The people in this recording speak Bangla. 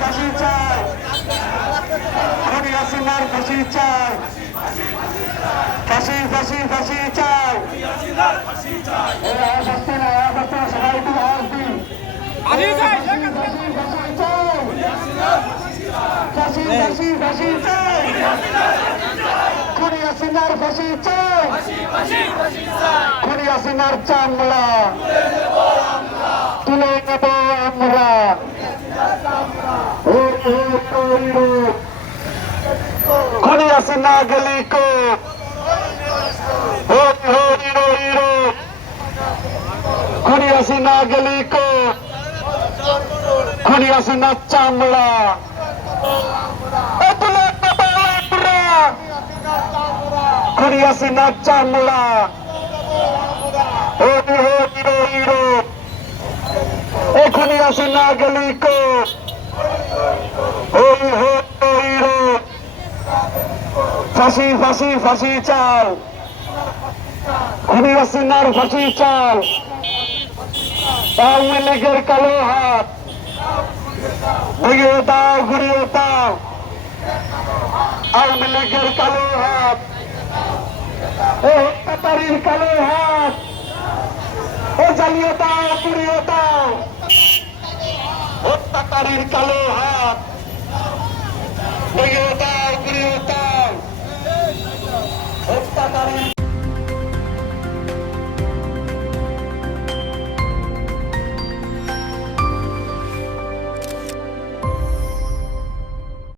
ফাঁসি চাই, খুনি হাসিনার ফাঁসি চাই, ফাঁসি চাই। আওয়াজ আসছে না, সবাই একটু আওয়াজ দিন। ফাঁসি চাই, খুনি হাসিনার ফাঁসি চাই, খুনি হাসিনার চামড়া তুলে নেব আমরা। খুনি হাসিনা গেলি কো, খুনি হাসিনা গেলি কো, খুনি হাসিনার চামড়া তুলে নেব আমরা। খুনি হাসিনার চামড়া খুনি হাসিনা গেলি কো, ফাঁসি চাল, খুনি হাসিনার ফাঁসি চাল। আওয়ামী লীগের কালো হাত ভেঙে দাও, ঘুরিয়ে দাও। আওয়ামী লীগের কালো হাত, হত্যাকারীর কালো হাত জ্বালিয়ে দাও, পুড়িয়ে দাও। হত্যাকারীর কালো হাত